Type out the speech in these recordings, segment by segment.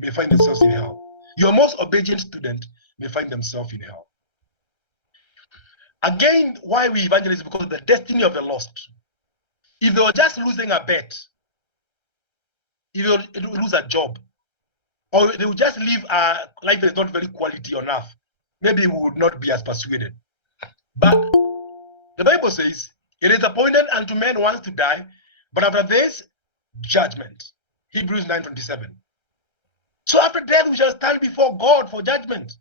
may find themselves in hell. Your most obedient student may find themselves in hell. Again, why we evangelize? Because of the destiny of the lost. If they were just losing a bet, if they would lose a job, or they would just live a life that is not very quality enough, maybe we would not be as persuaded. But the Bible says, it is appointed unto men once to die, but after this, judgment. Hebrews 9:27. So after death, we shall stand before God for judgment.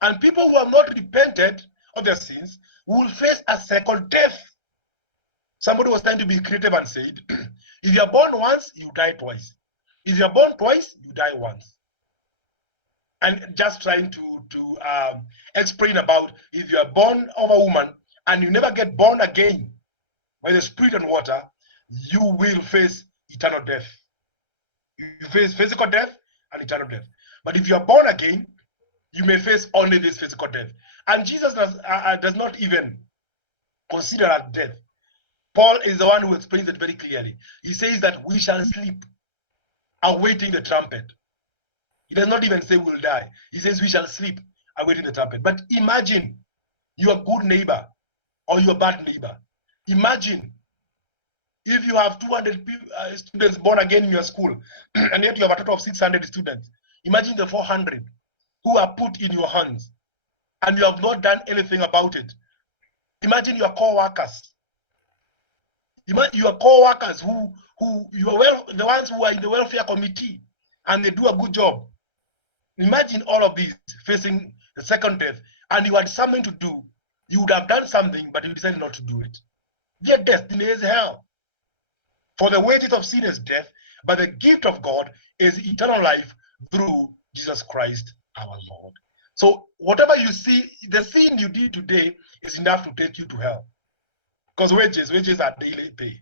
And people who have not repented of their sins will face a second death. Somebody was trying to be creative and said, if you are born once, you die twice. If you are born twice, you die once. And just trying to explain about if you are born of a woman and you never get born again by the spirit and water, you will face eternal death. You face physical death and eternal death. But if you are born again, you may face only this physical death. And Jesus does not even consider that death. Paul is the one who explains it very clearly. He says that we shall sleep, awaiting the trumpet. He does not even say we'll die. He says we shall sleep, awaiting the trumpet. But imagine your good neighbor or your bad neighbor. Imagine if you have 200 students born again in your school, and yet you have a total of 600 students. Imagine the 400 who are put in your hands, and you have not done anything about it. Imagine your co-workers. Your co-workers who the ones who are in the welfare committee, and they do a good job. Imagine all of these facing the second death, and you had something to do. You would have done something, but you decided not to do it. Their destiny is hell. For the wages of sin is death, but the gift of God is eternal life through Jesus Christ our Lord. So whatever you see, the sin you did today is enough to take you to hell. Because wages are daily pay.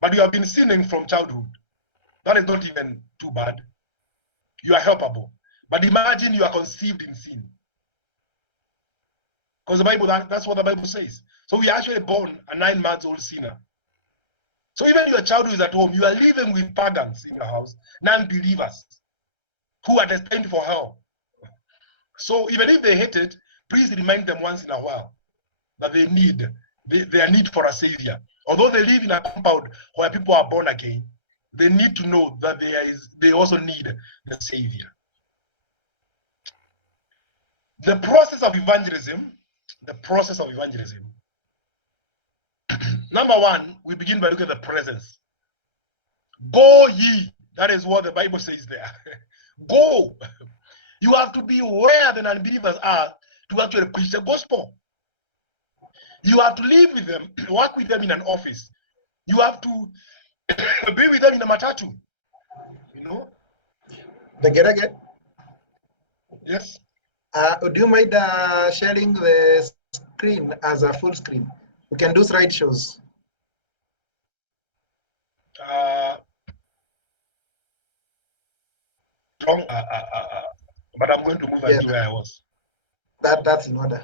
But you have been sinning from childhood. That is not even too bad. You are helpable. But imagine you are conceived in sin. Because the Bible, that's what the Bible says. So we are actually born a 9-month-old sinner. So even your child who is at home, you are living with pagans in your house, non-believers, who are destined for hell. So even if they hate it, please remind them once in a while that they need their need for a savior. Although they live in a compound where people are born again, they need to know that they also need the savior. The process of evangelism. Number one, we begin by looking at the presence. Go ye. That is what the Bible says there. Go. You have to be where the unbelievers are to actually preach the gospel. You have to live with them, work with them in an office. You have to be with them in a matatu. You know? The Yes. Do you mind sharing the screen as a full screen? We can do slideshows. But I'm going to move until where I was. That's in order.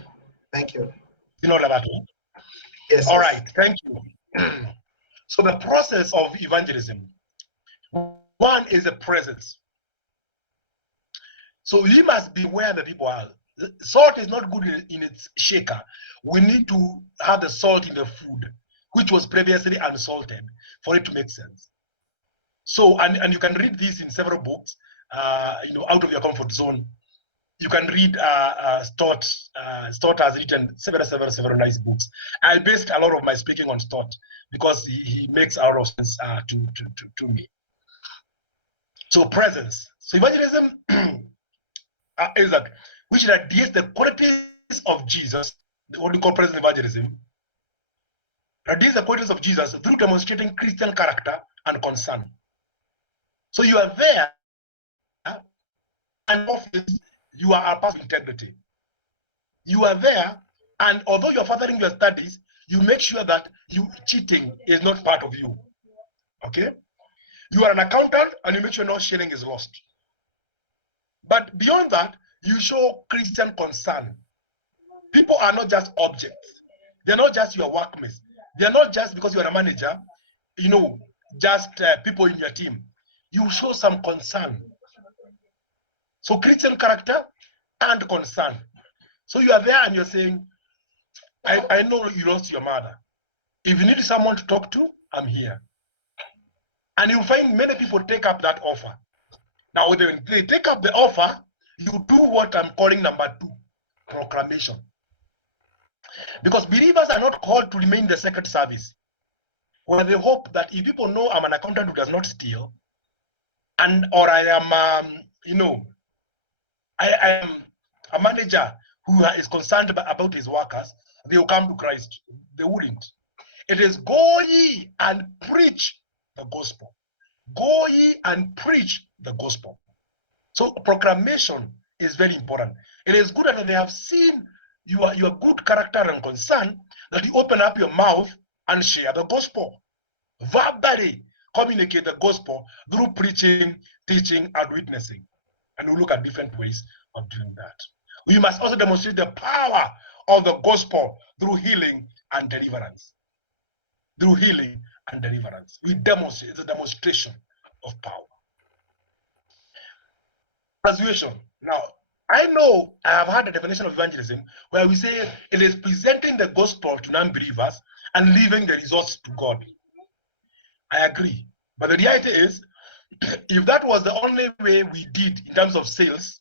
Thank you. In order that one? Yes. All right. Thank you. So the process of evangelism, one is the presence. So you must be where the people are. Salt is not good in its shaker. We need to have the salt in the food, which was previously unsalted, for it to make sense. So, and you can read this in several books, out of your comfort zone. You can read Stott. Stott has written several nice books. I based a lot of my speaking on Stott because he makes a lot of sense to me. So presence. So evangelism is that which radiates the qualities of Jesus, what we call presence evangelism, radiates the qualities of Jesus through demonstrating Christian character and concern. So you are there, and office, you are a person of integrity. You are there, and although you are furthering your studies, you make sure that cheating is not part of you. Okay? You are an accountant, and you make sure no shilling is lost. But beyond that, you show Christian concern. People are not just objects. They're not just your workmates. They're not just because you're a manager, just people in your team. You show some concern. So Christian character and concern. So you are there and you're saying, I know you lost your mother. If you need someone to talk to, I'm here. And you'll find many people take up that offer. Now, when they take up the offer, you do what I'm calling number 2, proclamation. Because believers are not called to remain the secret service, where they hope that if people know I'm an accountant who does not steal, and or I am, I am a manager who is concerned about his workers, they will come to Christ. They wouldn't. It is go ye and preach the gospel. Go ye and preach the gospel. So proclamation is very important. It is good that they have seen your good character and concern, that you open up your mouth and share the gospel. Verbally communicate the gospel through preaching, teaching, and witnessing. And we'll look at different ways of doing that. We must also demonstrate the power of the gospel through healing and deliverance. Through healing and deliverance. We demonstrate, it's a demonstration of power. Persuasion. Now, I know I have had a definition of evangelism where we say it is presenting the gospel to non-believers and leaving the results to God. I agree. But the reality is, if that was the only way we did in terms of sales,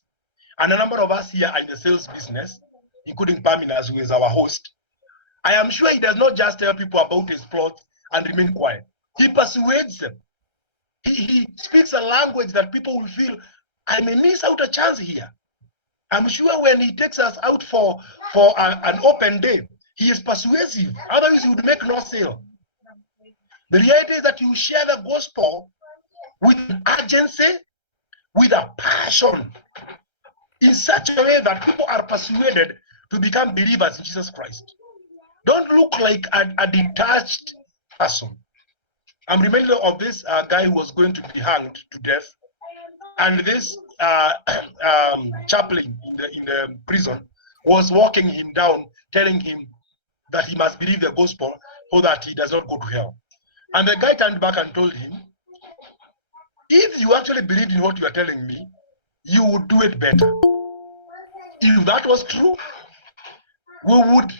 and a number of us here are in the sales business, including Paminas, who is our host, I am sure he does not just tell people about his plot and remain quiet. He persuades them. He speaks a language that people will feel, I may miss out a chance here. I'm sure when he takes us out for an open day, he is persuasive. Otherwise, he would make no sale. The reality is that you share the gospel with an urgency, with a passion, in such a way that people are persuaded to become believers in Jesus Christ. Don't look like a detached person. I'm reminded of this guy who was going to be hanged to death, and this chaplain in the prison was walking him down, telling him that he must believe the gospel so that he does not go to hell. And the guy turned back and told him, if you actually believed in what you are telling me, you would do it better. If that was true, we would,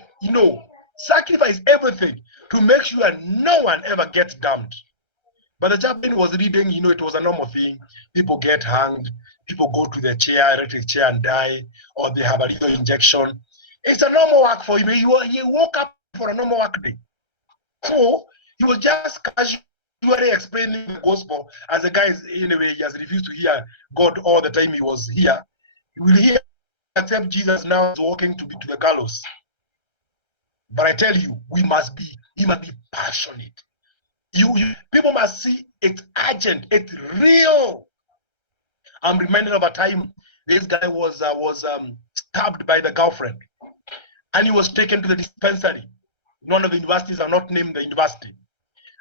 sacrifice everything to make sure no one ever gets damned. But the chaplain was reading, it was a normal thing. People get hanged, people go to the electric chair and die, or they have a little injection. It's a normal work for him. He woke up for a normal work day. So he was just casually explaining the gospel, as the guy is, anyway, he has refused to hear God all the time he was here. He will hear, accept Jesus now is walking to the gallows. But I tell you, he must be passionate. People must see it's urgent, it's real. I'm reminded of a time this guy was stabbed by the girlfriend, and he was taken to the dispensary. One of the universities are not named the university.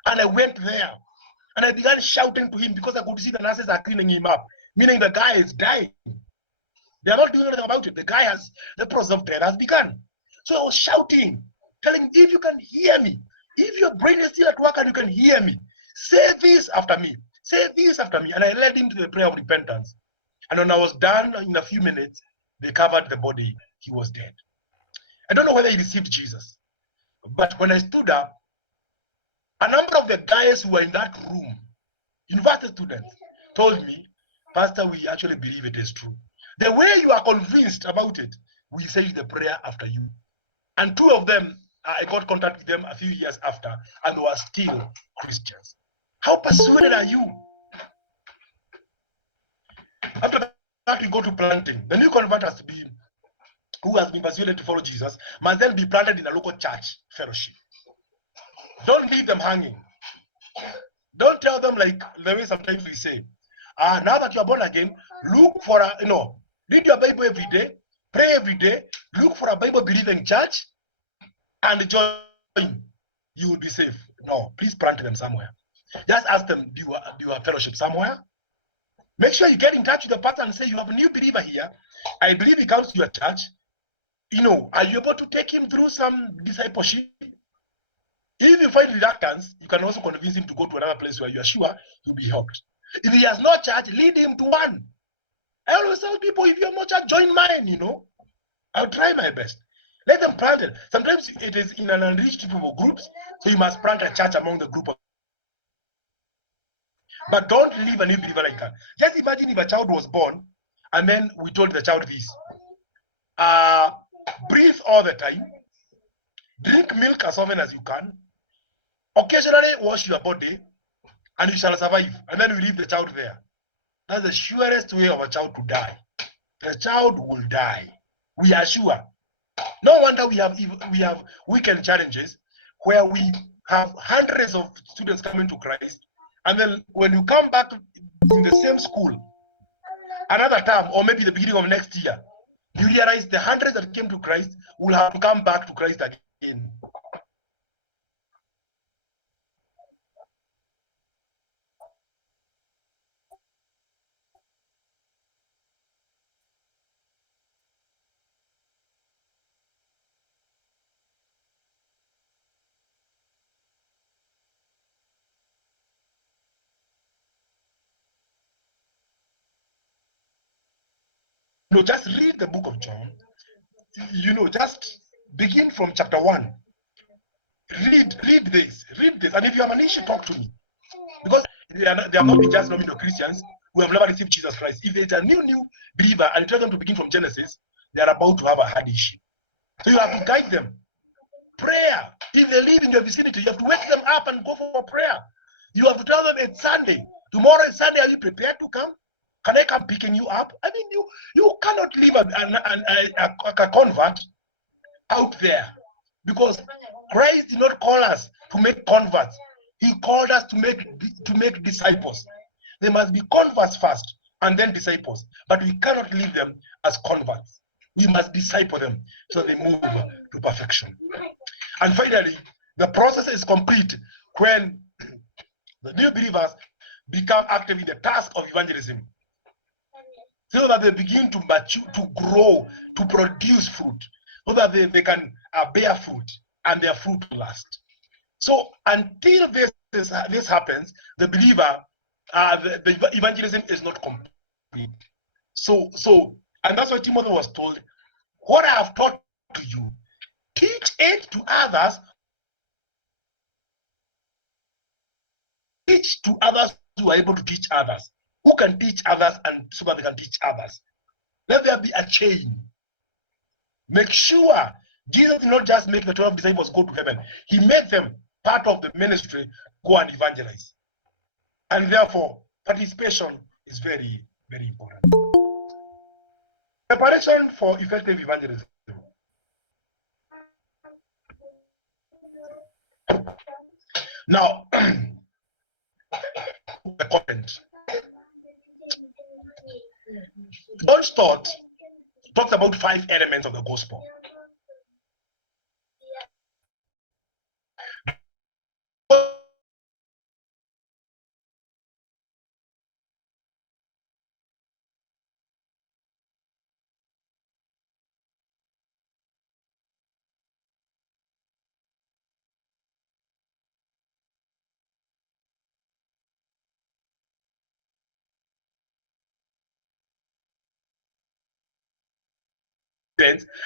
And I went there and I began shouting to him because I could see the nurses are cleaning him up, meaning the guy is dying. They are not doing anything about it. The guy the process of death has begun. So I was shouting, telling him, if you can hear me, if your brain is still at work and you can hear me, say this after me. Say this after me. And I led him to the prayer of repentance. And when I was done, in a few minutes, they covered the body. He was dead. I don't know whether he received Jesus. But when I stood up, a number of the guys who were in that room, university students, told me, Pastor, we actually believe it is true. The way you are convinced about it, we say the prayer after you. And 2 of them, I got contact with them a few years after, and they were still Christians. How persuaded are you? After that, we go to planting. The new convert who has been persuaded to follow Jesus, must then be planted in a local church fellowship. Don't leave them hanging. Don't tell them like the way sometimes we say, now that you are born again, look for read your Bible every day, pray every day, look for a Bible-believing church, and join. You will be safe. No, please plant them somewhere. Just ask them, do you have fellowship somewhere? Make sure you get in touch with the pastor and say, you have a new believer here. I believe he comes to your church. Are you able to take him through some discipleship? If you find reluctance, you can also convince him to go to another place where you are sure he'll be helped. If he has no church, lead him to one. I always tell people, if you're more church, join mine, you know. I'll try my best. Let them plant it. Sometimes it is in an unreached people groups, so you must plant a church among the group of. But don't leave a new believer like that. Just imagine if a child was born, and then we told the child this: breathe all the time, drink milk as often as you can, occasionally wash your body, and you shall survive. And then we leave the child there. That's the surest way of a child to die. The child will die. We are sure. No wonder we have weekend challenges where we have hundreds of students coming to Christ, and then when you come back in the same school another term, or maybe the beginning of next year, you realize the hundreds that came to Christ will have to come back to Christ again. No, just read the book of John. You know, just begin from chapter 1. Read this. And if you have an issue, talk to me. Because they are not be just nominal Christians who have never received Jesus Christ. If there's a new believer and you tell them to begin from Genesis, they are about to have a hard issue. So you have to guide them. Prayer. If they live in your vicinity, you have to wake them up and go for prayer. You have to tell them it's Sunday. Tomorrow is Sunday. Are you prepared to come? Can I come picking you up? I mean, you cannot leave a convert out there, because Christ did not call us to make converts. He called us to make disciples. They must be converts first and then disciples. But we cannot leave them as converts. We must disciple them so they move to perfection. And finally, the process is complete when the new believers become active in the task of evangelism, so that they begin to mature, to grow, to produce fruit, so that they can bear fruit and their fruit will last. So until this happens, the believer, the evangelism is not complete. So, and that's what Timothy was told. What I have taught to you, teach it to others. Teach to others who are able to teach others, who can teach others, and so that they can teach others. Let there be a chain. Make sure Jesus did not just make the 12 disciples go to heaven. He made them part of the ministry, go and evangelize. And therefore, participation is very, very important. Preparation for effective evangelism. Now, the content. John's thought talks about 5 elements of the gospel.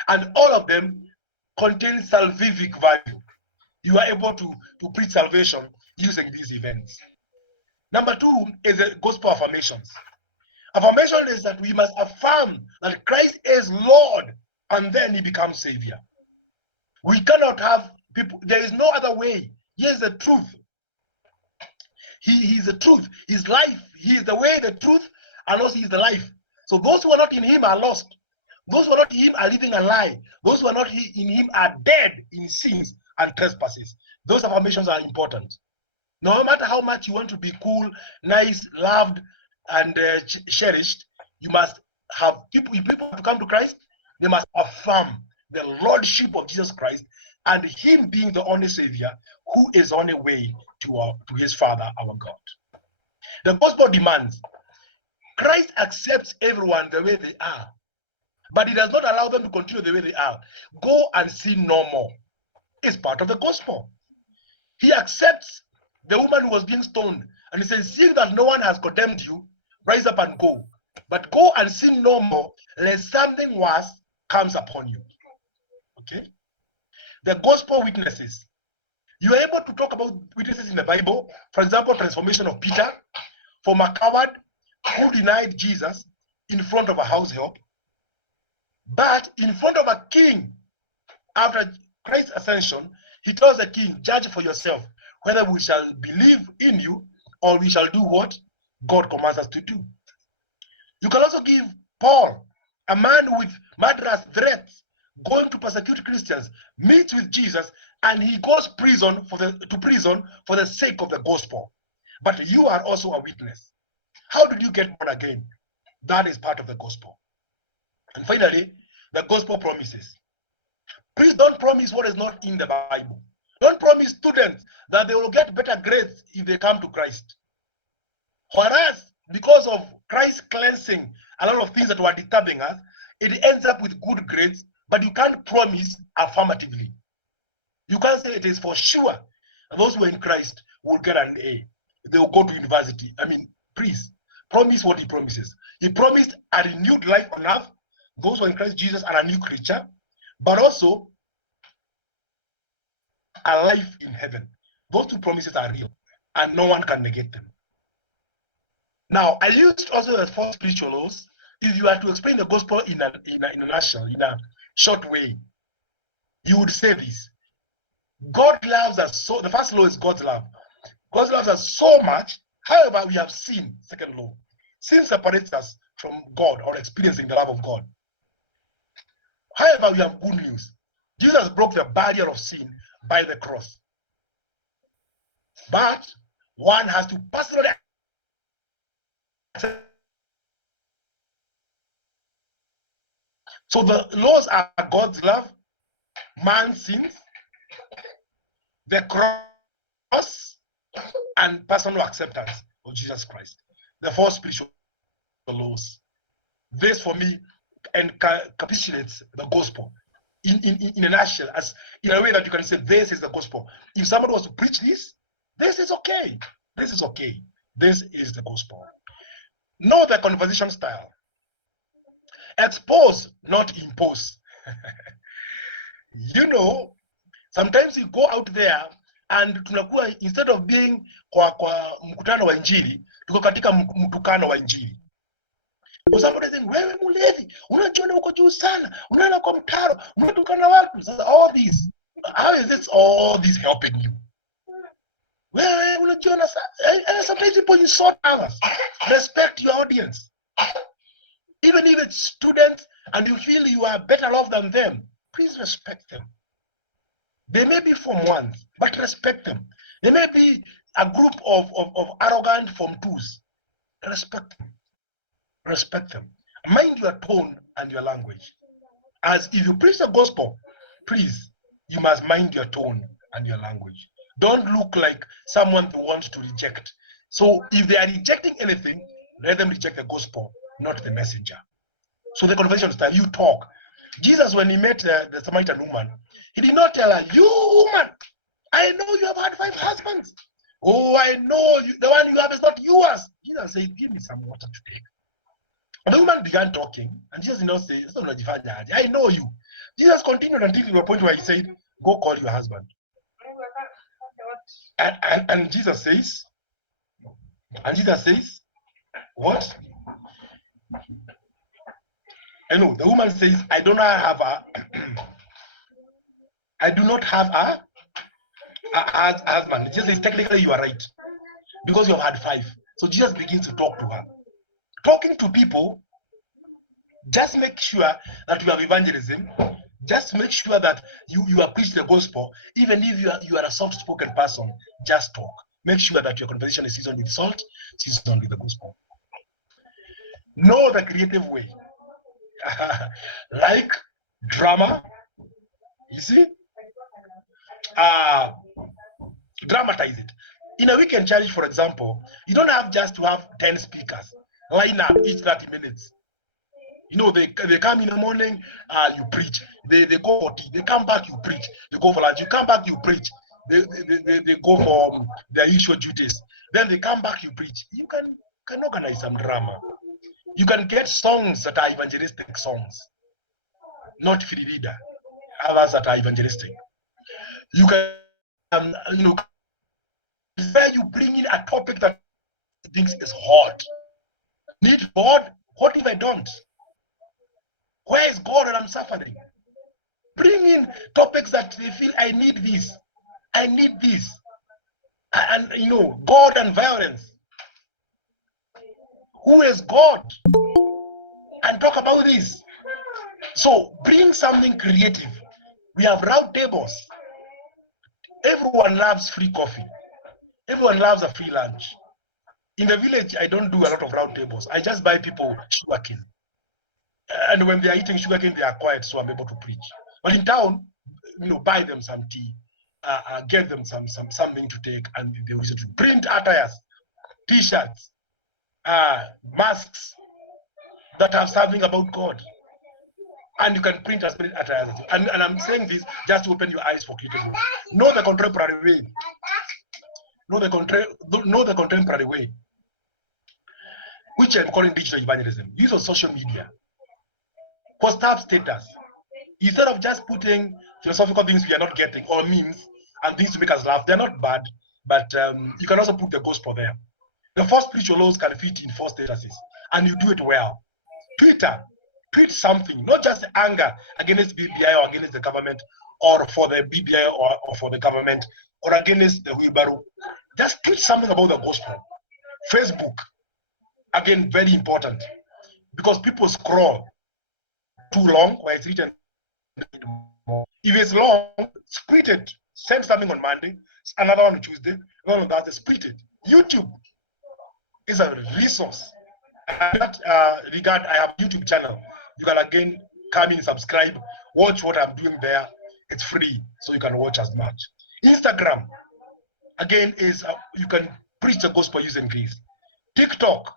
And all of them contain salvific value. You are able to preach salvation using these events. Number 2 is the gospel affirmations. Affirmation is that we must affirm that Christ is Lord, and then he becomes Savior. We cannot have people, there is no other way. He is the truth. He is the truth. His life. He is the way, the truth, and also he is the life. So those who are not in him are lost. Those who are not in him are living a lie. Those who are not in him are dead in sins and trespasses. Those affirmations are important. No matter how much you want to be cool, nice, loved, and cherished, you must have people to come to Christ. They must affirm the lordship of Jesus Christ and him being the only Savior who is on the way to his Father, our God. The gospel demands Christ accepts everyone the way they are, but he does not allow them to continue the way they are. Go and sin no more. It's part of the gospel. He accepts the woman who was being stoned, and he says, seeing that no one has condemned you, rise up and go. But go and sin no more, lest something worse comes upon you. Okay? The gospel witnesses. You are able to talk about witnesses in the Bible. For example, transformation of Peter from a coward who denied Jesus in front of a house help, but in front of a king. After Christ's ascension, he tells the king, judge for yourself whether we shall believe in you or we shall do what God commands us to do. You can also give Paul, a man with murderous threats, going to persecute Christians, meets with Jesus, and he goes to prison for the sake of the gospel. But you are also a witness. How did you get born again? That is part of the gospel. And finally, the gospel promises. Please don't promise what is not in the Bible. Don't promise students that they will get better grades if they come to Christ. Whereas, because of Christ cleansing a lot of things that were disturbing us, it ends up with good grades, but you can't promise affirmatively. You can't say it is for sure those who are in Christ will get an A. They will go to university. I mean, please, promise what he promises. He promised a renewed life on earth. Those who are in Christ Jesus are a new creature, but also a life in heaven. Those two promises are real, and no one can negate them. Now, I used also the 4 spiritual laws. If you are to explain the gospel in a nutshell, in a short way, you would say this: God loves us so. The first law is God's love. God loves us so much. However, we have sin. Second law, sin separates us from God or experiencing the love of God. However, we have good news. Jesus broke the barrier of sin by the cross. But one has to personally accept. So the laws are God's love, man's sins, the cross, and personal acceptance of Jesus Christ. The 4 spiritual laws. This, for me, encapsulates the gospel in a nutshell, as in a way that you can say this is the gospel. If somebody was to preach this, this is okay. This is okay. This is the gospel. Know the conversation style. Expose, not impose. You know, sometimes you go out there and tunakuwa, instead of being kwa mkutano wa injili, tuko katika mtukano wa injili. Somebody saying, wewe mulevi, unajiona uko juu sana, unaenda kwa mtaro, unatukana watu. All these, how is this all this helping you? Wewe unajiona sana. Sometimes people insult others. Respect your audience. Even if it's students and you feel you are better off than them, please respect them. They may be Form 1s, but respect them. They may be a group of arrogant Form 2s. Respect them. Respect them. Mind your tone and your language. As if you preach the gospel, please, you must mind your tone and your language. Don't look like someone they want to reject. So if they are rejecting anything, let them reject the gospel, not the messenger. So the conversation style, you talk. Jesus, when he met the Samaritan woman, he did not tell her, you woman, I know you have had 5 husbands. Oh, I know the one you have is not yours. Jesus said, give me some water to take. And the woman began talking, and Jesus did not say, I know you. Jesus continued until to a point where he said, go call your husband. And Jesus says, what? I know, the woman says, I do not have a husband. Jesus says, technically you are right, because you have had 5. So Jesus begins to talk to her. Talking to people, just make sure that you have evangelism. Just make sure that you are preaching the gospel. Even if you are a soft-spoken person, just talk. Make sure that your conversation is seasoned with salt, seasoned with the gospel. Know the creative way. Like drama, you see? Dramatize it. In a weekend challenge, for example, you don't have just to have 10 speakers. Line up each 30 minutes. You know, they come in the morning, you preach. They go for tea. They come back, you preach. They go for lunch. You come back, you preach. They go for their usual duties. Then they come back, you preach. You can organize some drama. You can get songs that are evangelistic songs, not free reader. Others that are evangelistic. You can, where you bring in a topic that thinks is hot. Need God? What if I don't? Where is God when I'm suffering? Bring in topics that they feel I need this. I need this. And God and violence. Who is God? And talk about this. So bring something creative. We have round tables. Everyone loves free coffee. Everyone loves a free lunch. In the village, I don't do a lot of round tables. I just buy people sugarcane. And when they are eating sugarcane, they are quiet, so I'm able to preach. But in town, buy them some tea, get them something to take, and they will to print attires, t-shirts, masks that have something about God. And you can print as many attires. And I'm saying this just to open your eyes for creative work. Know the contemporary way. Know the contemporary way, which I'm calling digital evangelism. Use of social media. Post up status. Instead of just putting philosophical things we are not getting or memes and things to make us laugh, they're not bad, but you can also put the gospel there. The four spiritual laws can fit in 4 statuses, and you do it well. Twitter, tweet something, not just anger against BBI or against the government, or for the BBI or for the government, or against the wheelbarrow. Just tweet something about the gospel. Facebook, again, very important, because people scroll too long where it's written. If it's long, split it. Send something on Monday, another on Tuesday, one on Thursday, split it. YouTube is a resource. And that regard, I have a YouTube channel. You can again come in, subscribe, watch what I'm doing there. It's free, so you can watch as much. Instagram, again, is you can preach the gospel using grace. TikTok,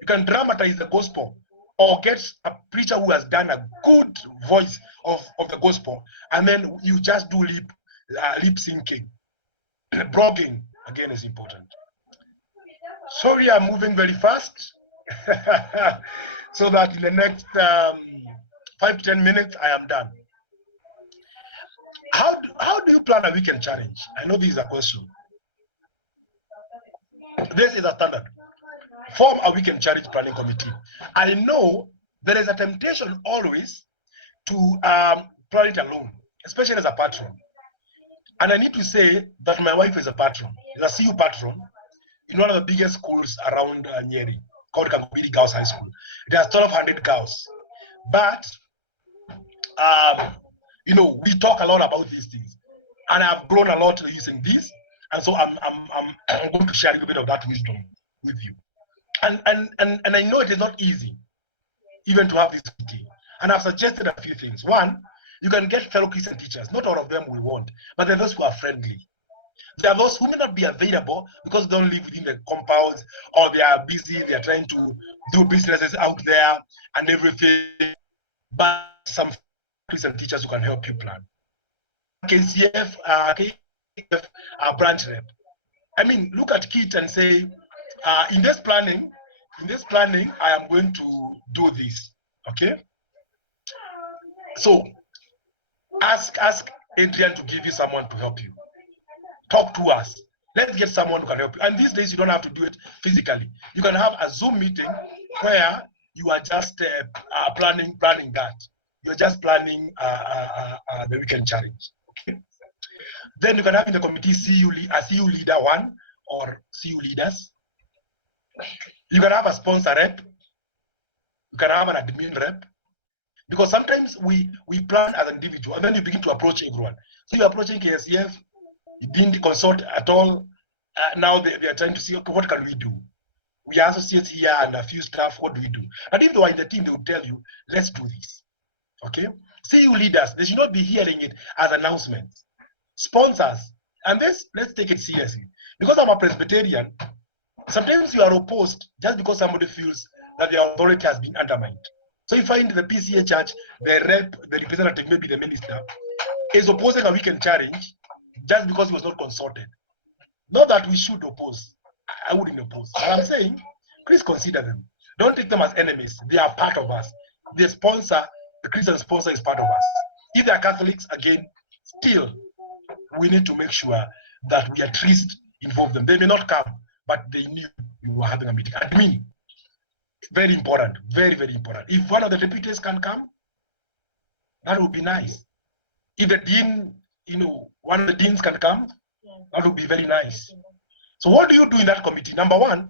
you can dramatize the gospel, or get a preacher who has done a good voice of the gospel, and then you just do lip syncing. Blogging, again, is important. Sorry, I'm moving very fast, so that in the next 5 to 10 minutes, I am done. How do you plan a weekend challenge? I know this is a question. This is a standard. Form a weekend challenge planning committee. I know there is a temptation always to plan it alone, especially as a patron. And I need to say that my wife is a patron, is a CU patron in one of the biggest schools around Nyeri, called Kangubiri Girls High School. It has 1,200 girls. But, we talk a lot about these things. And I've grown a lot using this. And so I'm going to share a little bit of that wisdom with you. And I know it is not easy even to have this meeting. And I've suggested a few things. One, you can get fellow Christian teachers. Not all of them will want, but there are those who are friendly. There are those who may not be available because they don't live within the compounds, or they are busy, they are trying to do businesses out there and everything. But some Christian teachers who can help you plan. KCF, branch rep. I mean, look at Kit and say, in this planning, I am going to do this. Okay. So ask Adrian to give you someone to help you. Talk to us. Let's get someone who can help you. And these days, you don't have to do it physically. You can have a Zoom meeting where you are just planning that. You're just planning the weekend challenge. Okay. Then you can have in the committee a CU leader 1 or CU leaders. You can have a sponsor rep. You can have an admin rep. Because sometimes we plan as an individual, and then you begin to approach everyone. So you're approaching KSCF, you didn't consult at all. Now they are trying to see, okay, what can we do? We are associates here and a few staff, what do we do? And if they were in the team, they would tell you, let's do this. Okay? CU leaders, they should not be hearing it as announcements. Sponsors, and this, let's take it seriously. Because I'm a Presbyterian, sometimes you are opposed just because somebody feels that their authority has been undermined. So you find the PCA church, the rep, the representative, maybe the minister, is opposing a weekend challenge just because he was not consulted. Not that we should oppose. I wouldn't oppose. But I'm saying, please consider them. Don't take them as enemies. They are part of us. The sponsor, the Christian sponsor, is part of us. If they are Catholics, again, still, we need to make sure that we at least involve them. They may not come, but they knew we were having a meeting. Admin, very important, very, very important. If one of the deputies can come, that would be nice. If the dean, one of the deans can come, that would be very nice. So what do you do in that committee? Number one,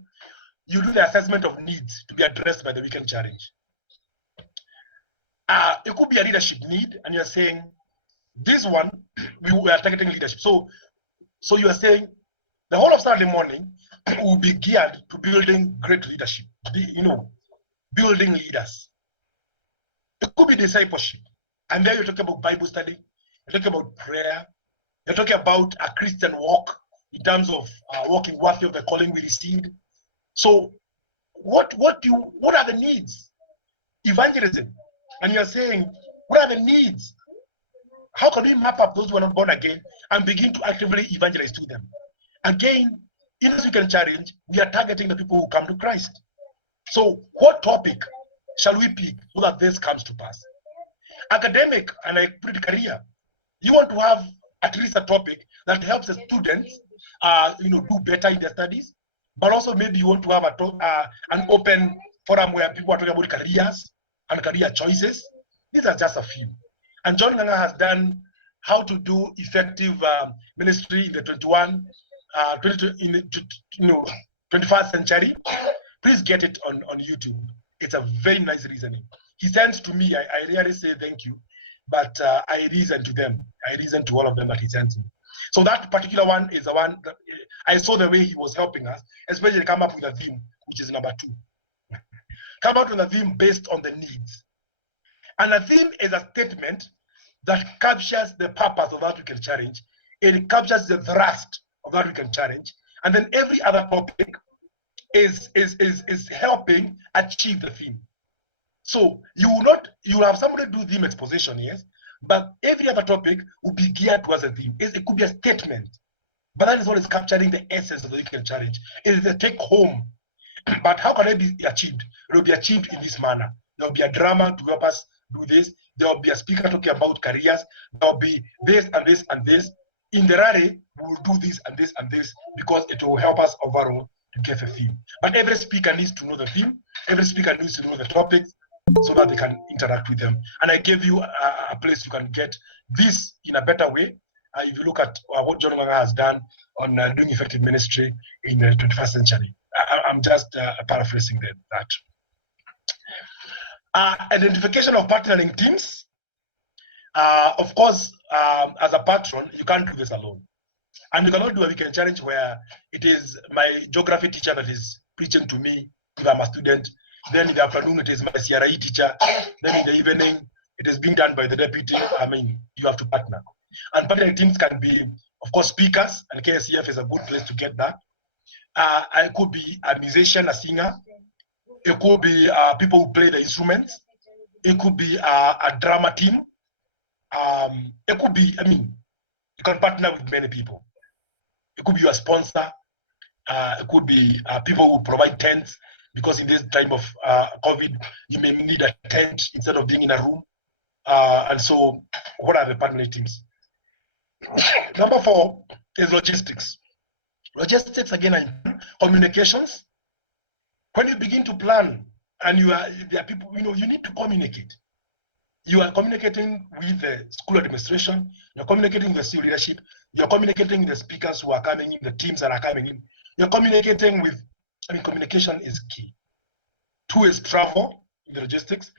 you do the assessment of needs to be addressed by the weekend challenge. It could be a leadership need, and you're saying, this one, we are targeting leadership. So you are saying, the whole of Saturday morning will be geared to building great leadership, building leaders. It could be discipleship. And then you're talking about Bible study, you're talking about prayer, you're talking about a Christian walk in terms of walking worthy of the calling we received. So what are the needs? Evangelism. And you're saying, what are the needs? How can we map up those who are not born again and begin to actively evangelize to them? Again, in this weekend challenge, we are targeting the people who come to Christ. So what topic shall we pick so that this comes to pass? Academic, and I put it career. You want to have at least a topic that helps the students do better in their studies, but also maybe you want to have an open forum where people are talking about careers and career choices. These are just a few. And John Nganga has done how to do effective ministry in the 21st century. Please get it on YouTube. It's a very nice reasoning. He sends to me, I rarely say thank you, but I reason to them. I reason to all of them that he sends me. So that particular one is the one that I saw the way he was helping us, especially come up with a theme, which is number 2. Come out with a theme based on the needs. And a theme is a statement that captures the purpose of that weekend challenge. It captures the thrust of that weekend challenge. And then every other topic is helping achieve the theme. So you will have somebody do theme exposition, yes, but every other topic will be geared towards a theme. It could be a statement, but that is what is capturing the essence of the weekend challenge. It is the take home. But how can it be achieved? It will be achieved in this manner. There will be a drama to help us do this. There will be a speaker talking about careers. There will be this and this and this. In the rally, we will do this and this and this because it will help us overall to get the theme. But every speaker needs to know the theme. Every speaker needs to know the topics so that they can interact with them. And I gave you a place you can get this in a better way. If you look at what John Nganga has done on doing effective ministry in the 21st century. I'm just paraphrasing that. Identification of partnering teams. Of course, as a patron, you can't do this alone. And you cannot do a weekend challenge where it is my geography teacher that is preaching to me if I'm a student. Then in the afternoon, it is my CRE teacher. Then in the evening, it is being done by the deputy. I mean, you have to partner. And partnering teams can be, of course, speakers, and KSCF is a good place to get that. It could be a musician, a singer. It could be people who play the instruments. It could be a drama team. It could be, you can partner with many people. It could be your sponsor. It could be people who provide tents, because in this time of COVID, you may need a tent instead of being in a room. And so, what are the partnering teams? Number 4 is logistics. Logistics, again, are communications. When you begin to plan, and there are people, you need to communicate. You are communicating with the school administration, you're communicating with the civil leadership, you're communicating with the speakers who are coming in, the teams that are coming in. You're communicating with, communication is key. 2 is travel in the logistics.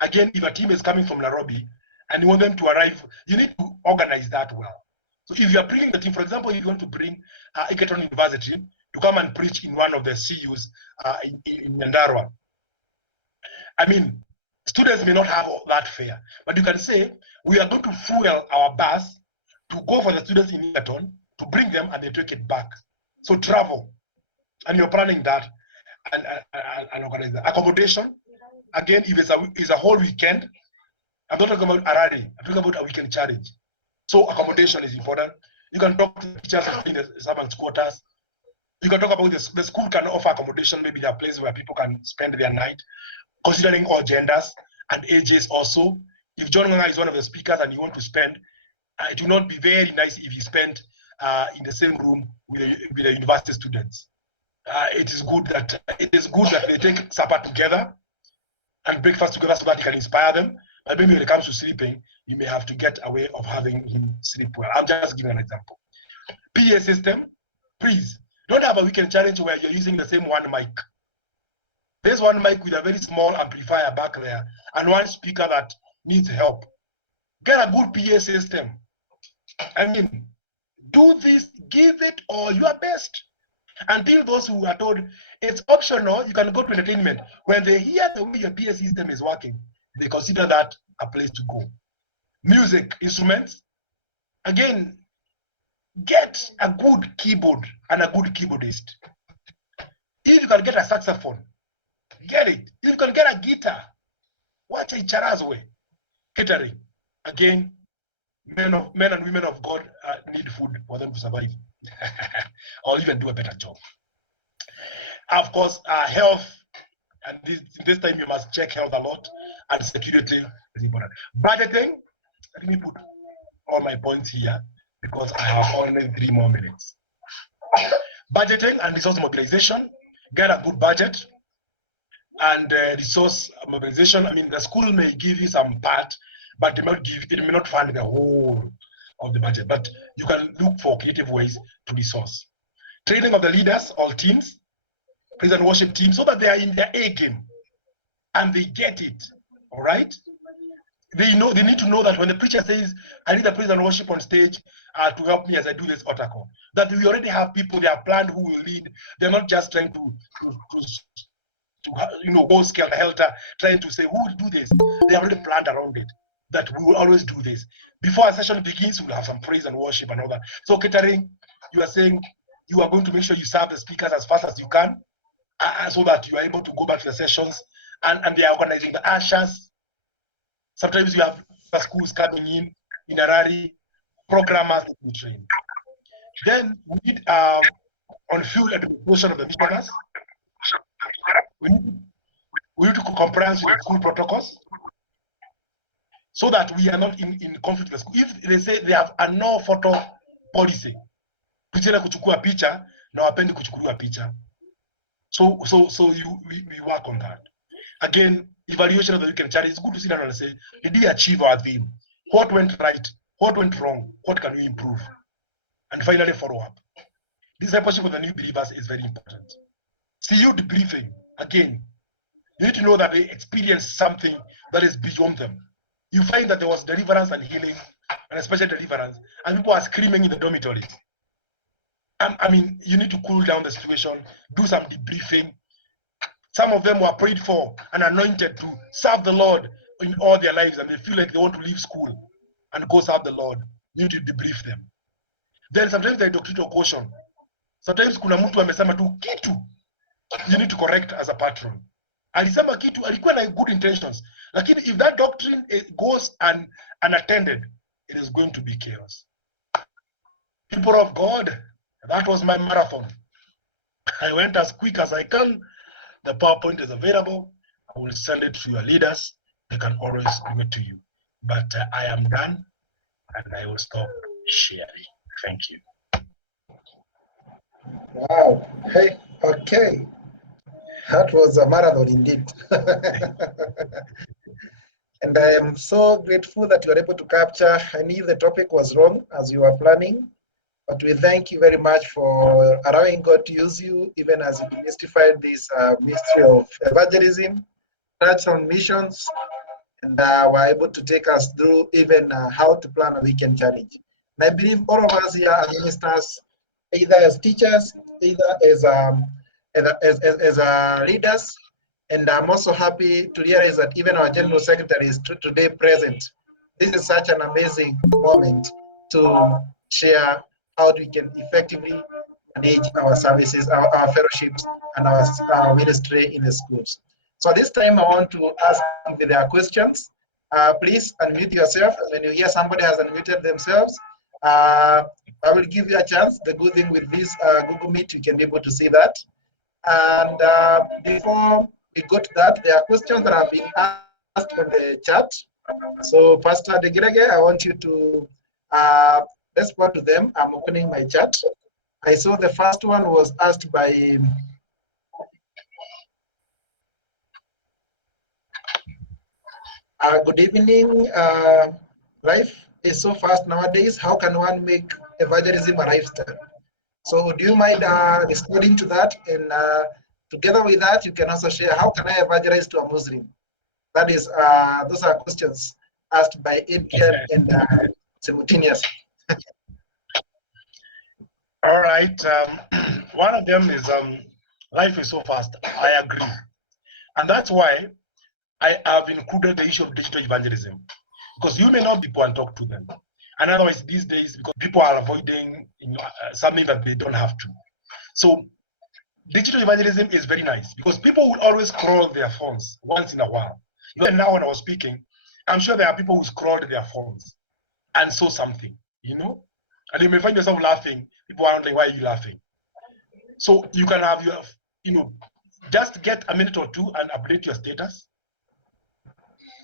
Again, if a team is coming from Nairobi and you want them to arrive, you need to organize that well. So if you're bringing the team, for example, if you want to bring Egerton University to come and preach in one of the CUs in Nyandarua, students may not have that fare, but you can say, we are going to fuel our bus to go for the students in Egerton, to bring them and they take it back. So travel, and you're planning that and organize that. Accommodation, again, if it's a whole weekend, I'm not talking about a rally, I'm talking about a weekend challenge. So accommodation is important. You can talk to teachers in the servants' quarters. You can talk about this. The school can offer accommodation. Maybe there are places where people can spend their night, considering all genders and ages also. If John Nganga is one of the speakers and you want to spend, it will not be very nice if you spend in the same room with the university students. It is good that they take supper together and breakfast together so that you can inspire them. But maybe when it comes to sleeping, you may have to get a way of having him sleep well. I'm just giving an example. PA system, please don't have a weekend challenge where you're using the same one mic. There's one mic with a very small amplifier back there and one speaker that needs help. Get a good PA system. I mean, do this, give it all your best. Until those who are told it's optional, you can go to entertainment. When they hear the way your PA system is working, they consider that a place to go. Music, instruments, again, get a good keyboard and a good keyboardist. If you can get a saxophone, get it. If you can get a guitar, watch a charazwe. Catering, again, men and women of God need food for them to survive, or even do a better job. Of course, health, and this time you must check health a lot, and security is important. Budgeting, let me put all my points here because I have only 3 more minutes. Budgeting and resource mobilization, get a good budget and resource mobilization. I mean, the school may give you some part, but it may not fund the whole of the budget, but you can look for creative ways to resource. Training of the leaders, all teams, praise and worship teams, so that they are in their A game and they get it, all right? They need to know that when the preacher says, I need a praise and worship on stage to help me as I do this altar call, that we already have people, they are planned who will lead. They're not just trying to go helter, trying to say, who will do this? They are already planned around it, that we will always do this. Before a session begins, we'll have some praise and worship and all that. So catering, you are saying you are going to make sure you serve the speakers as fast as you can, so that you are able to go back to the sessions, and they are organizing the ushers. Sometimes you have schools coming in a hurry, programmers that we train. Then we need on field administration of the missioners. We need to compliance with school protocols so that we are not in conflict with the school. If they say they have a no photo policy, tusiende kuchukua picha na wapendi kuchukuliwa picha. So we work on that. Again, evaluation of the weekend challenge. It's good to sit down and say, did we achieve our theme? What went right? What went wrong? What can we improve? And finally, follow up. Discipleship of the new believers is very important. CU debriefing, again, you need to know that they experienced something that is beyond them. You find that there was deliverance and healing, and especially deliverance, and people are screaming in the dormitories. I mean, you need to cool down the situation, do some debriefing. Some of them were prayed for and anointed to serve the Lord in all their lives, and they feel like they want to leave school and go serve the Lord. You need to debrief them. Then sometimes they doctrinal caution. Sometimes kuna mtu amesema tu kitu, you need to correct as a patron. Alisema kitu, alikuwa na good intentions, lakini if that doctrine goes unattended, it is going to be chaos. People of God, that was my marathon. I went as quick as I can. The PowerPoint is available. I will send it to your leaders. They can always give it to you. But I am done, and I will stop sharing. Thank you. Wow. Hey, okay. That was a marathon indeed. And I am so grateful that you were able to capture. I knew the topic was wrong as you were planning, but we thank you very much for allowing God to use you, even as you demystified this mystery of evangelism, touch on missions, and were able to take us through even how to plan a weekend challenge. And I believe all of us here are ministers, either as teachers, either as leaders. And I'm also happy to realize that even our General Secretary is today present. This is such an amazing moment to share how we can effectively manage our services, our fellowships, and our ministry in the schools. So this time I want to ask if there are questions. Please unmute yourself. And when you hear somebody has unmuted themselves, I will give you a chance. The good thing with this Google Meet, you can be able to see that. And before we go to that, there are questions that have been asked on the chat. So Pastor Degirege, I want you to respond to them. I'm opening my chat. I saw the first one was asked by good evening. Life is so fast nowadays. How can one make evangelism a lifestyle? So do you mind responding to that? And together with that, you can also share, how can I evangelize to a Muslim? That is, those are questions asked by Adrian and simultaneous. All right. One of them is life is so fast. I agree. And that's why I have included the issue of digital evangelism, because you may not be able to talk to them. And otherwise, these days, because people are avoiding something that they don't have to. So digital evangelism is very nice because people will always scroll their phones once in a while. Even now when I was speaking, I'm sure there are people who scrolled their phones and saw something, and you may find yourself laughing. People are wondering, why are you laughing? So you can have your, just get a minute or two and update your status.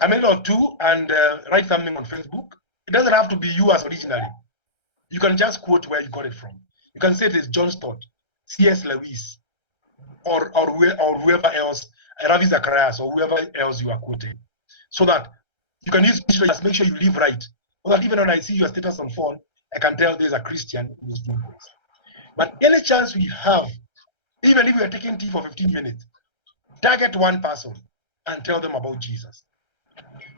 A minute or two and write something on Facebook. It doesn't have to be you as originally. You can just quote where you got it from. You can say it is John Stott, C.S. Lewis, or whoever else, Ravi Zacharias, or whoever else you are quoting, so that you can use digital. Just make sure you live right, so that even when I see your status on phone, I can tell there's a Christian who's doing this. But any chance we have, even if we are taking tea for 15 minutes, target one person and tell them about Jesus.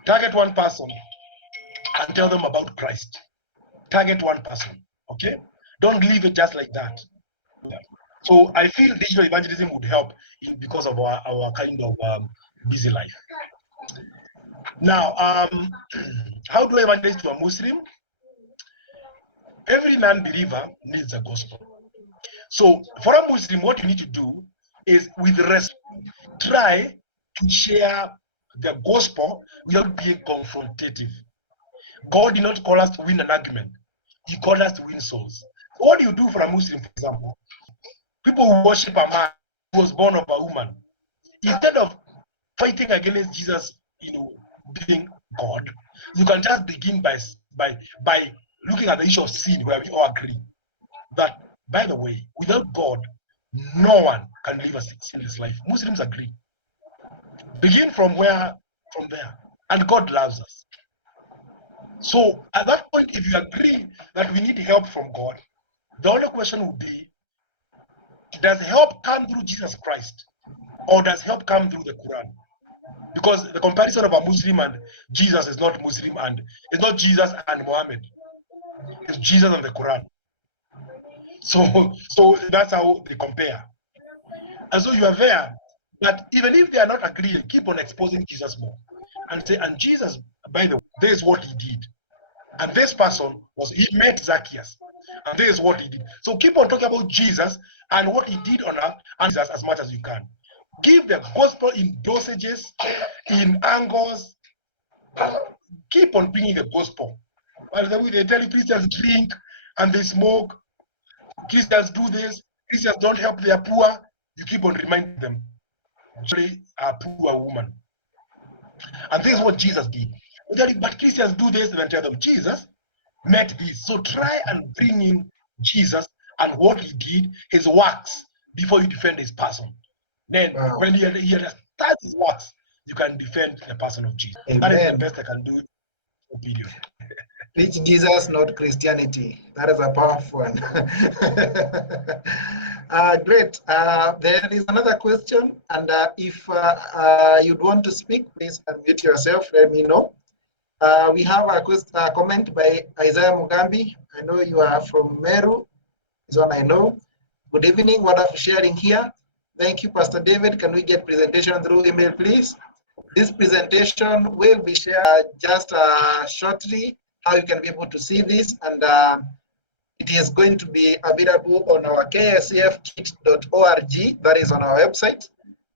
Target one person and tell them about Christ. Target one person, okay? Don't leave it just like that. So I feel digital evangelism would help because of our kind of busy life. Now, how do I evangelize to a Muslim? Every non-believer needs a gospel. So for a Muslim, what you need to do is, with rest, try to share the gospel without being confrontative. God did not call us to win an argument. He called us to win souls. So what do you do for a Muslim, for example? People who worship a man who was born of a woman. Instead of fighting against Jesus, being God, you can just begin by looking at the issue of sin, where we all agree that, by the way, without God, no one can live a sinless life. Muslims agree. Begin from there, and God loves us. So at that point, if you agree that we need help from God, the only question would be, does help come through Jesus Christ, or does help come through the Quran? Because the comparison of a Muslim and Jesus is not Muslim, and it's not Jesus and Muhammad. It's Jesus and the Quran. So that's how they compare. And so you are there, that even if they are not agreeing, keep on exposing Jesus more. And say, and Jesus, by the way, this is what he did. And this person he met Zacchaeus. And this is what he did. So keep on talking about Jesus and what he did on earth, and Jesus as much as you can. Give the gospel in dosages, in angles. Keep on bringing the gospel. By the way, they tell you Christians drink and they smoke. Christians do this. Christians don't help their poor. You keep on reminding them, actually, a poor woman. And this is what Jesus did. But Christians do this, and then tell them Jesus met this. So try and bring in Jesus and what he did, his works, before you defend his person. Then when he understands his works, you can defend the person of Jesus. Amen. That is the best I can do. Period. Preach Jesus, not Christianity. That is a powerful one. Great. There is another question, and if you'd want to speak, please unmute yourself. Let me know. We have a comment by Isaiah Mugambi. I know you are from Meru. This one I know. Good evening. Wonderful sharing here. Thank you, Pastor David. Can we get presentation through email, please? This presentation will be shared just shortly, how you can be able to see this, and it is going to be available on our ksafkit.org, that is on our website,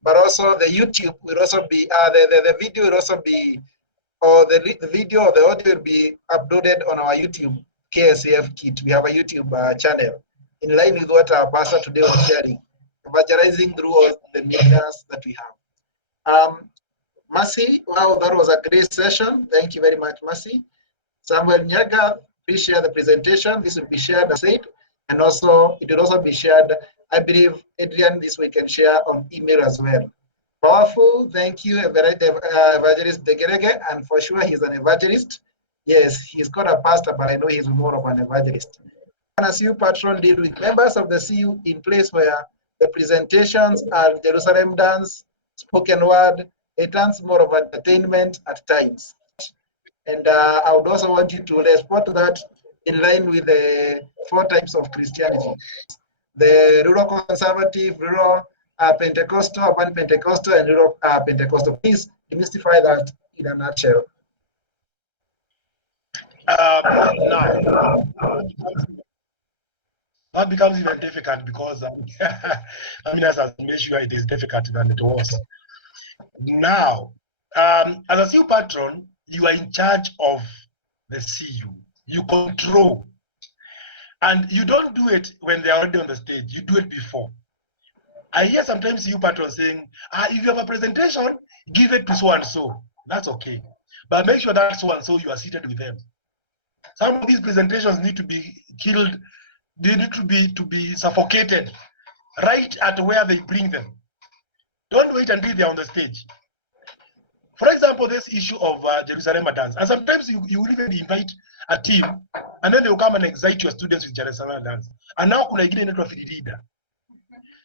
but also the YouTube will also be, the video will also be, or the video or the audio will be uploaded on our YouTube. KSAF kit. We have a YouTube channel in line with what our pastor today was sharing, evangelizing through all the medias that we have. Mercy, wow, that was a great session. Thank you very much, Mercy. Samuel Nyaga, please share the presentation. This will be shared as said, and also it will also be shared. I believe, Adrian, this we can share on email as well. Powerful, thank you, Evangelist Degerege, and for sure he's an evangelist. Yes, he's got a pastor, but I know he's more of an evangelist. And as CU patron deal with members of the CU in place where the presentations are Jerusalem dance, spoken word, it turns more of entertainment at times. And I would also want you to respond to that in line with the 4 types of Christianity. The rural conservative, rural Pentecostal, urban Pentecostal, and rural Pentecostal. Please demystify that in a nutshell. Now, that becomes even difficult because Aminas has made sure it is difficult than it was. Now, as a CU patron, you are in charge of the CU. You control. And you don't do it when they're already on the stage. You do it before. I hear sometimes CU patrons saying, if you have a presentation, give it to so-and-so. That's okay. But make sure that so-and-so you are seated with them. Some of these presentations need to be killed. They need to be suffocated right at where they bring them. Don't wait until they're on the stage. For example, this issue of Jerusalem dance. And sometimes you will even invite a team, and then they will come and excite your students with Jerusalem dance. And now kuna ingine inaitwa free leader.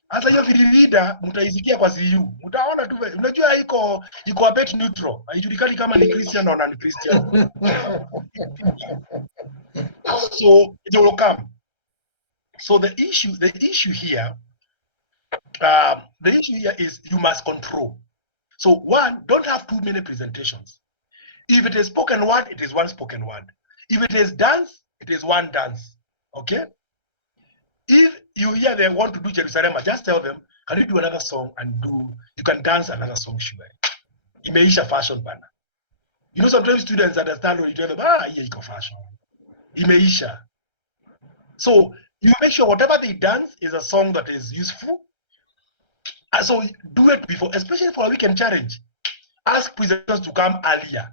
Hata hiyo free leader mtaisikia kwa CU. Mtaona tu, unajua iko a bit neutral. Haijulikani kama ni Christian or non-Christian. So they will come. So the issue here is you must control. So one, don't have too many presentations. If it is spoken word, it is one spoken word. If it is dance, it is one dance. Okay? If you hear they want to do Jerusalem, just tell them, can you do another song and you can dance another song, sure. Imeisha fashion bana. You know, sometimes students understand when you tell them, yeah, iko fashion. Imeisha. So you make sure whatever they dance is a song that is useful. And so do it before, especially for a weekend challenge. Ask presenters to come earlier.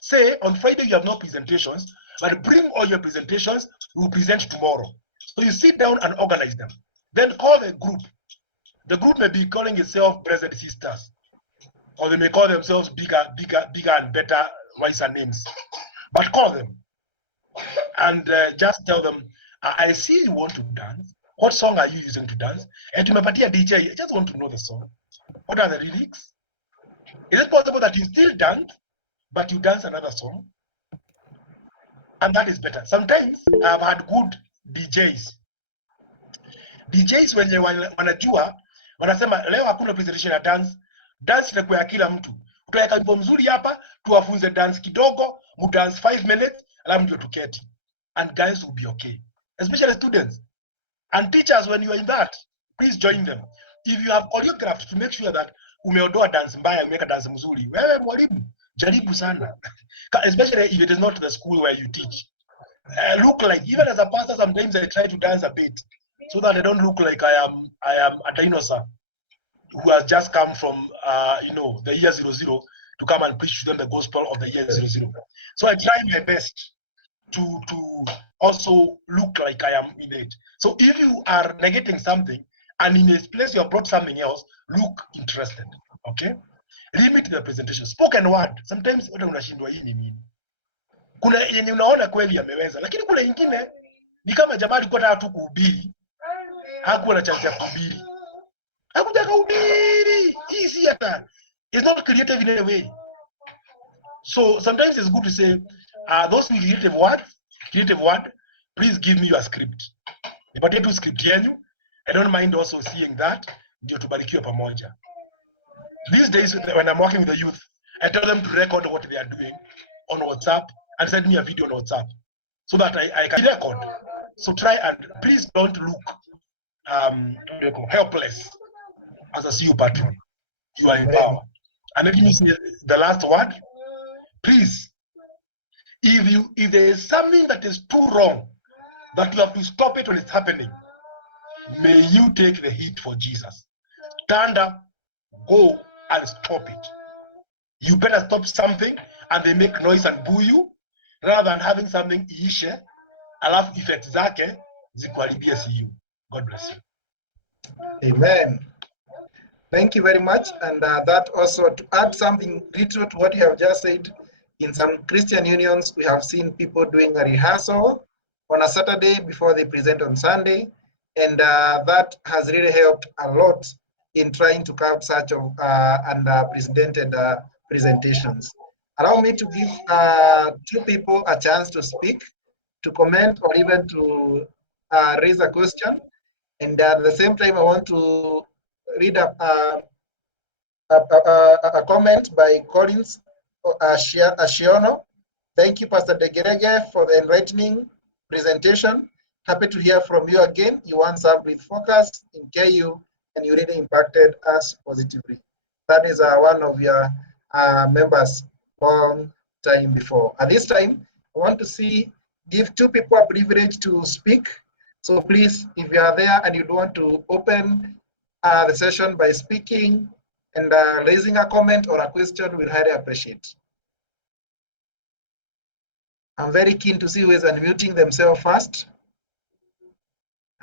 Say on Friday you have no presentations, but bring all your presentations, we will present tomorrow. So you sit down and organize them. Then call the group. The group may be calling itself Blessed Sisters, or they may call themselves bigger and better, wiser names. But call them and just tell them, I see you want to dance. What song are you using to dance? And tumepatia DJ, I just want to know the song. What are the lyrics? Is it possible that you still dance, but you dance another song? And that is better. Sometimes I've had good DJs. DJs wenye wanajua, wanasema leo hakuna presentation ya dance. Dance itakuwa ya kila mtu. Utaweka wimbo mzuri hapa, tuwafunze dance kidogo, mu dance 5 minutes, alafu ndio tuketi. And guys will be okay. Especially students. And teachers, when you are in that, please join them. If you have choreographed to make sure that umeondoa dance mbaya, umeweka dance mzuri, wewe mwalimu, jaribu sana. Especially if it is not the school where you teach. Look like, even as a pastor, sometimes I try to dance a bit so that I don't look like I am a dinosaur who has just come from, the year 00 to come and preach to them the gospel of the year 00. So I try my best to also look like I am in it. So if you are negating something and in this place you have brought something else, look interested. Okay? Limit the presentation. Spoken word. Sometimes watu unashindwa hii ni nini. Kuna yenye unaona kweli ameweza, lakini kuna nyingine ni kama jamaa alikuwa anataka tu kuhubiri. Hakuwa na chance ya kuhubiri. Hakuja kuhubiri. Hii si hata. It's not creative in any way. So sometimes it's good to say, those creative word, please give me your script. Nipatie tu script yenu. I don't mind also seeing that. Ndio tubarikiwe pamoja. These days when I'm working with the youth, I tell them to record what they are doing on WhatsApp and send me a video on WhatsApp so that I can record. So try and please don't look helpless as a CU patron. You are in power. And let me say the last word. Please, If there is something that is too wrong, that you have to stop it when it's happening, may you take the heat for Jesus. Stand up, go and stop it. You better stop something and they make noise and boo you, rather than having something iishe, alafu effect zake zikuharibie CU. God bless you. Amen. Thank you very much. And that also, to add something little to what you have just said, in some Christian unions, we have seen people doing a rehearsal on a Saturday before they present on Sunday. And that has really helped a lot in trying to curb such of unprecedented presentations. Allow me to give two people a chance to speak, to comment, or even to raise a question. And at the same time, I want to read a comment by Collins Ashiono. Thank you, Pastor Degerege, for the enlightening presentation. Happy to hear from you again. You once served with focus in KU, and you really impacted us positively. That is one of your members long time before. At this time, I want to give two people a privilege to speak. So please, if you are there and you want to open the session by speaking and raising a comment or a question, we'll highly appreciate. I'm very keen to see who is unmuting themselves first.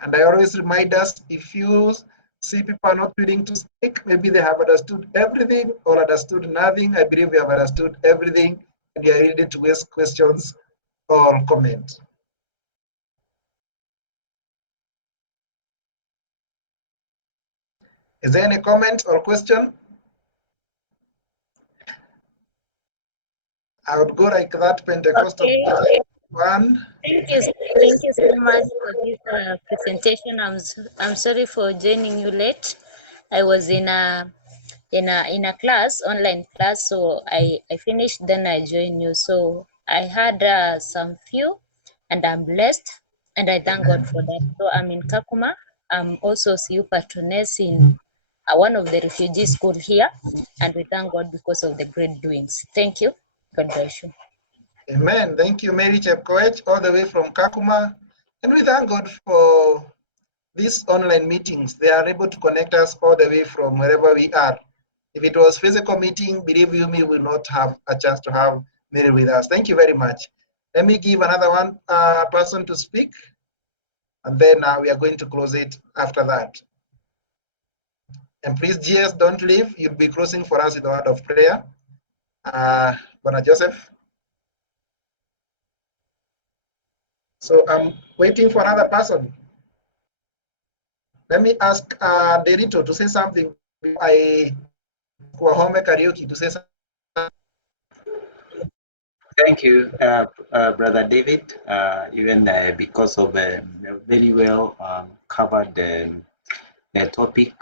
And I always remind us, if you see people are not willing to speak, maybe they have understood everything or understood nothing. I believe we have understood everything and you are ready to ask questions or comment. Is there any comment or question? I would go like that Pentecostal one. Thank you so much for this presentation. I'm sorry for joining you late. I was in a class, online class, so I finished, then I joined you. So I had some few, and I'm blessed, and I thank God for that. So I'm in Kakuma. I'm also CU patroness in one of the refugee school here, and we thank God because of the great doings. Thank you. God bless you. Amen. Thank you, Mary Chepkoech, all the way from Kakuma. And we thank God for these online meetings. They are able to connect us all the way from wherever we are. If it was physical meeting, believe you me, we will not have a chance to have Mary with us. Thank you very much. Let me give another one person to speak, and then we are going to close it after that. And please, GS, don't leave. You'll be closing for us with a word of prayer. Bwana Joseph. So I'm waiting for another person. Let me ask Derito to say something. I Kwahome Karaoke to say something. Thank you, Brother David. Even because of very well covered the topic.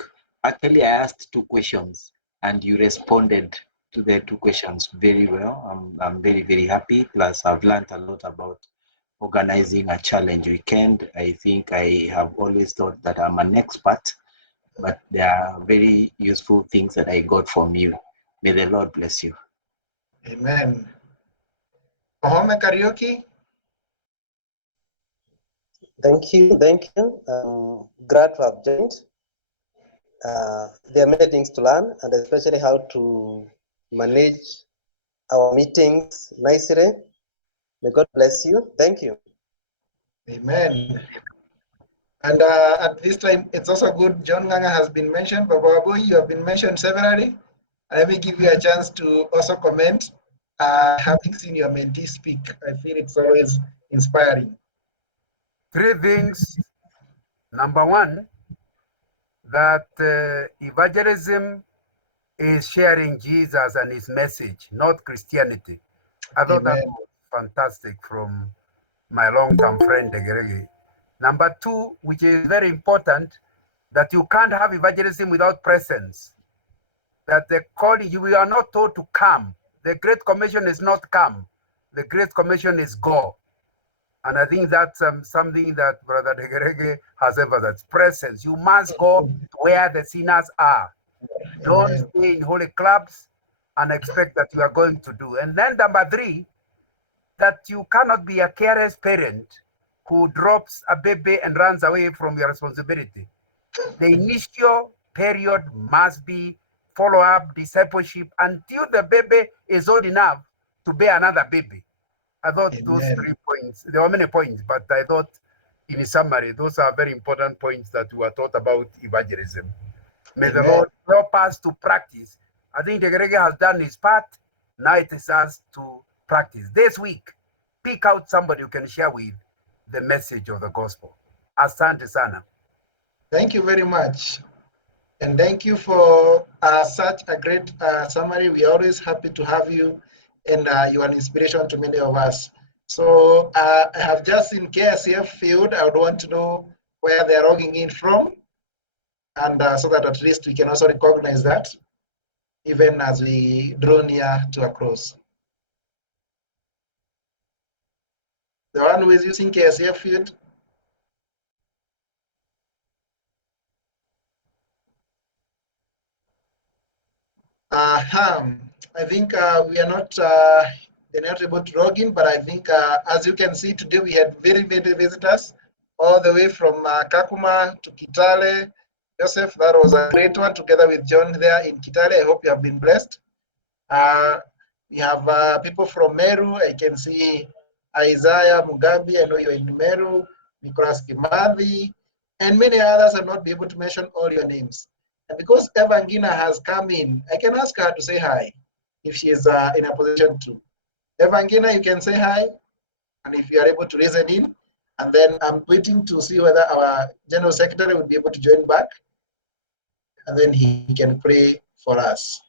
Actually, I asked 2 questions and you responded to the 2 questions very well. I'm very, very happy. Plus, I've learned a lot about organizing a challenge weekend. I think I have always thought that I'm an expert, but there are very useful things that I got from you. May the Lord bless you. Amen. Kwahome Karaoke. Thank you. Glad to have joined. There are many things to learn, and especially how to manage our meetings nicely. May God bless you. Thank you. Amen. And at this time, it's also good. John Nganga has been mentioned. Baba Boy, you have been mentioned severally. Let me give you a chance to also comment. Having seen your mentee speak, I feel it's always inspiring. 3 things. Number 1, that evangelism is sharing Jesus and his message, not Christianity. I thought that was fantastic from my long-term friend Degerege. Number 2, which is very important, that you can't have evangelism without presence. That the calling, we are not told to come. The Great Commission is not come. The Great Commission is go. And I think that's something that Brother Degerege has emphasized. Presence. You must go where the sinners are. Don't stay in holy clubs and expect that you are going to do. And then number 3, that you cannot be a careless parent who drops a baby and runs away from your responsibility. The initial period must be follow-up discipleship until the baby is old enough to bear another baby. I thought those Amen. 3 points, there were many points, but I thought in summary, those are very important points that were taught about evangelism. May the Amen. Lord help us to practice. I think the Gregor has done his part. Now it is us to practice. This week, pick out somebody who can share with the message of the gospel. Asante sana. Thank you very much. And thank you for such a great summary. We are always happy to have you, and you are an inspiration to many of us. So I have just seen KSF field. I would want to know where they are logging in from, and so that at least we can also recognize that, even as we draw near to a close. The one who is using KSF field. I think we are not they're not able to log in, but I think as you can see today, we had very many visitors all the way from Kakuma to Kitale. Joseph, that was a great one together with John there in Kitale. I hope you have been blessed. We have people from Meru. I can see Isaiah Mugabi. I know you're in Meru. Nicholas Kimathi, and many others. I'll not be able to mention all your names. And because Evangina has come in, I can ask her to say hi if she is in a position to. Evangina, you can say hi, and if you are able to listen in, and then I'm waiting to see whether our General Secretary will be able to join back, and then he can pray for us.